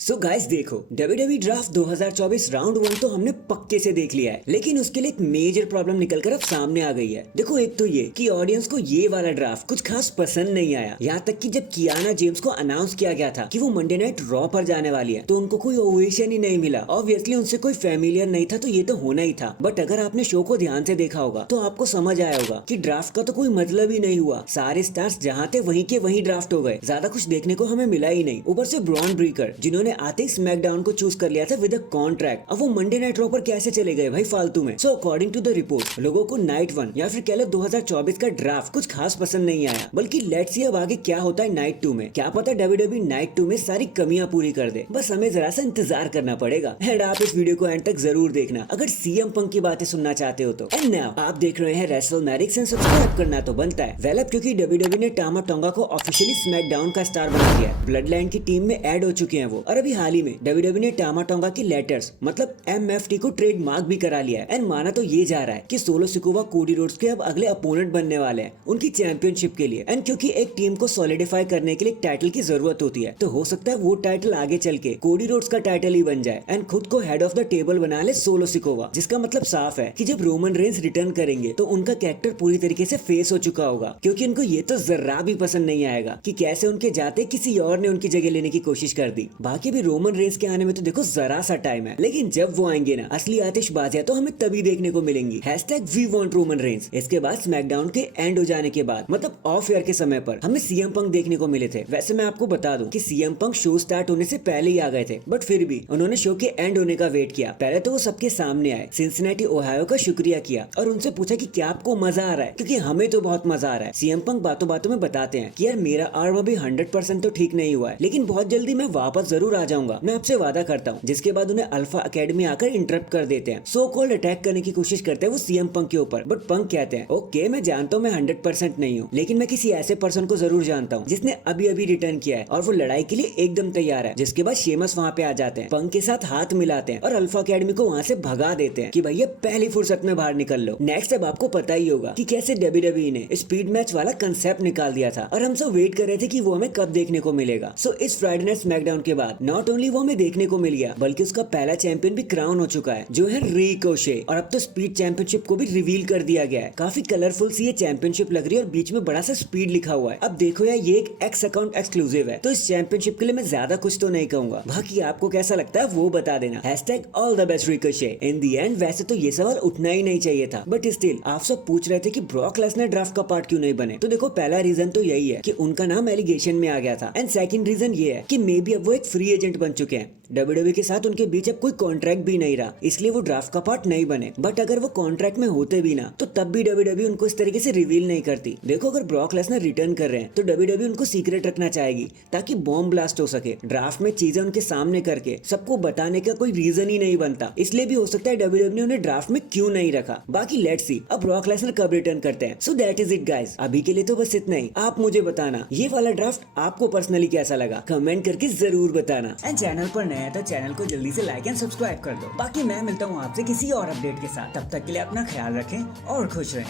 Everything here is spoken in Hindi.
सो गाइस देखो WWE ड्राफ्ट 2024 राउंड वन तो हमने पक्के से देख लिया है, लेकिन उसके लिए एक मेजर प्रॉब्लम निकलकर अब सामने आ गई है। देखो एक तो ये कि ऑडियंस को ये वाला ड्राफ्ट कुछ खास पसंद नहीं आया। यहाँ तक कि जब कियाना जेम्स को अनाउंस किया गया था कि वो मंडे नाइट रॉ पर जाने वाली है तो उनको कोई ओवेशन ही नहीं मिला। ऑब्वियसली उनसे कोई फेमिलियर नहीं था तो ये तो होना ही था। बट अगर आपने शो को ध्यान से देखा होगा तो आपको समझ आया होगा कि ड्राफ्ट का तो कोई मतलब ही नहीं हुआ। सारे स्टार्स जहाँ थे वहीं के वहीं ड्राफ्ट हो गए, ज्यादा कुछ देखने को हमें मिला ही नहीं। ऊपर से ब्रॉन ब्रेकर जिन्होंने आते ही स्मैकडाउन को चूज कर लिया था विद अ कॉन्ट्रैक्ट, अब वो मंडे नाइट रॉ पर कैसे चले गए भाई फालतू में। So according to the report लोगों को नाइट वन या फिर कह लो 2024 का ड्राफ्ट कुछ खास पसंद नहीं आया। बल्कि लेट्स सी अब आगे क्या होता है नाइट टू में। क्या पता WWE नाइट टू में सारी कमियां पूरी कर दे, बस हमें जरा सा इंतजार करना पड़ेगा। एंड आप इस वीडियो को एंड तक जरूर देखना अगर सीएम पंक की बातें सुनना चाहते हो तो। एंड नाउ आप देख रहे हैं रेसलमैनिक्स एंड सब्सक्राइब करना तो बनता है। वेल अब क्योंकि WWE ने टामा टोंगा को ऑफिशियली स्मैकडाउन का स्टार बना दिया है, ब्लड लाइन की टीम में ऐड हो चुके हैं वो। और अभी हाल ही में WWE ने टामा टोंगा की लेटर्स मतलब MFT को ट्रेडमार्क भी करा लिया है। एंड माना तो ये जा रहा है कि सोलो सिकोवा कोडी रोड्स के अब अगले अपोनेंट बनने वाले हैं उनकी चैंपियनशिप के लिए। एंड क्योंकि एक टीम को सॉलिडिफाई करने के लिए एक टाइटल की जरूरत होती है तो हो सकता है वो टाइटल आगे चल के कोडी रोड्स का टाइटल ही बन जाए एंड खुद को हेड ऑफ द टेबल बना ले सोलो सिकोवा। जिसका मतलब साफ है कि जब रोमन रेंस रिटर्न करेंगे तो उनका कैरेक्टर पूरी तरीके से फेस हो चुका होगा, क्योंकि उनको ये तो जरा भी पसंद नहीं आएगा कि कैसे उनके जाते किसी और ने उनकी जगह लेने की कोशिश कर दी। बाकी भी रोमन रेंस के आने में तो देखो जरा सा टाइम है, लेकिन जब वो आएंगे ना असली आतिशबाजियां तो हमें तभी देखने को मिलेंगी। #We want Roman Reigns. इसके बाद स्मैकडाउन के एंड हो जाने के बाद मतलब ऑफ एयर के समय पर हमें सीएम पंक देखने को मिले थे। वैसे मैं आपको बता दूं कि सीएम पंक शो स्टार्ट होने से पहले ही आ गए थे, बट फिर भी उन्होंने शो के एंड होने का वेट किया। पहले तो वो सबके सामने आए, सिंसिनेटी ओहायो का शुक्रिया किया और उनसे पूछा कि क्या आपको मजा आ रहा है, क्योंकि हमें तो बहुत मजा आ रहा है। सीएम पंक बातों बातों में बताते हैं कि यार मेरा आर्म अभी 100% तो ठीक नहीं हुआ है, लेकिन बहुत जल्दी मैं वापस जरूर आ जाऊंगा, मैं आपसे वादा करता हूँ। जिसके बाद उन्हें अल्फा अकेडमी आकर इंटरप्ट कर देते हैं। सो कॉल्ड अटैक करने की कोशिश करते हैं वो सीएम पंक के ऊपर, बट पंक कहते हैं ओके मैं जानता हूँ मैं 100% नहीं हूँ, लेकिन मैं किसी ऐसे पर्सन को जरूर जानता हूँ जिसने अभी अभी रिटर्न किया है और वो लड़ाई के लिए एकदम तैयार है। जिसके बाद शेमस वहाँ पे आ जाते हैं, पंक के साथ हाथ मिलाते हैं और अल्फा अकेडमी को वहाँ से भगा देते हैं कि भैया पहली फुर्सत में बाहर निकल लो। नेक्स्ट अब आपको पता ही होगा कि कैसे WWE ने स्पीड मैच वाला कंसेप्ट निकाल दिया था और हम सब वेट कर रहे थे कि वो हमें कब देखने को मिलेगा। सो इस फ्राइडे नाइट स्मैकडाउन के बाद नॉट ओनली वो हमें देखने को मिल गया बल्कि उसका पहला चैंपियन भी क्राउन हो चुका है जो है रिकोशे। और अब तो स्पीड चैंपियनशिप को भी रिवील कर दिया गया है। काफी कलरफुल सी ये चैंपियनशिप लग रही है और बीच में बड़ा सा स्पीड लिखा हुआ है। अब देखो यार ये एक एक्स अकाउंट एक्सक्लूसिव है तो इस चैंपियनशिप के लिए मैं ज्यादा कुछ तो नहीं कहूंगा, बाकी आपको कैसा लगता है वो बता देना। #All the best Ricochet. In the and वैसे तो ये सवाल उठना ही नहीं चाहिए था, बट स्टिल आप सब पूछ रहे थे कि ब्रॉक लेसनर ड्राफ्ट का पार्ट क्यों नहीं बने। तो देखो पहला रीजन तो यही है कि उनका नाम एलिगेशन में आ गया था एंड सेकंड रीजन ये है कि मे बी अब वो एक फ्री एजेंट बन चुके हैं। WWE के साथ उनके बीच अब कोई कॉन्ट्रैक्ट भी नहीं रहा, इसलिए वो ड्राफ्ट का पार्ट नहीं बने। बट अगर वो कॉन्ट्रैक्ट में होते भी ना तो तब भी WWE उनको इस तरीके से रिवील नहीं करती। देखो अगर ब्रॉक लेसनर रिटर्न कर रहे हैं तो WWE उनको सीक्रेट रखना चाहेगी ताकि बॉम्ब ब्लास्ट हो सके। ड्राफ्ट में चीजें उनके सामने करके सबको बताने का कोई रीजन ही नहीं बनता, इसलिए भी हो सकता है WWE ने उन्हें ड्राफ्ट में क्यों नहीं रखा। बाकी लेट्स सी अब ब्रॉक लेसनर कब रिटर्न करते हैं। So that is it guys, अभी के लिए तो बस इतना ही। आप मुझे बताना ये वाला ड्राफ्ट आपको पर्सनली कैसा लगा, कमेंट करके जरूर बताना। एंड चैनल पर नया है तो चैनल को जल्दी से लाइक एंड सब्सक्राइब कर दो। बाकी मैं मिलता हूँ आपसे किसी और अपडेट के साथ, तब तक के लिए अपना ख्याल रखें और खुश रहें।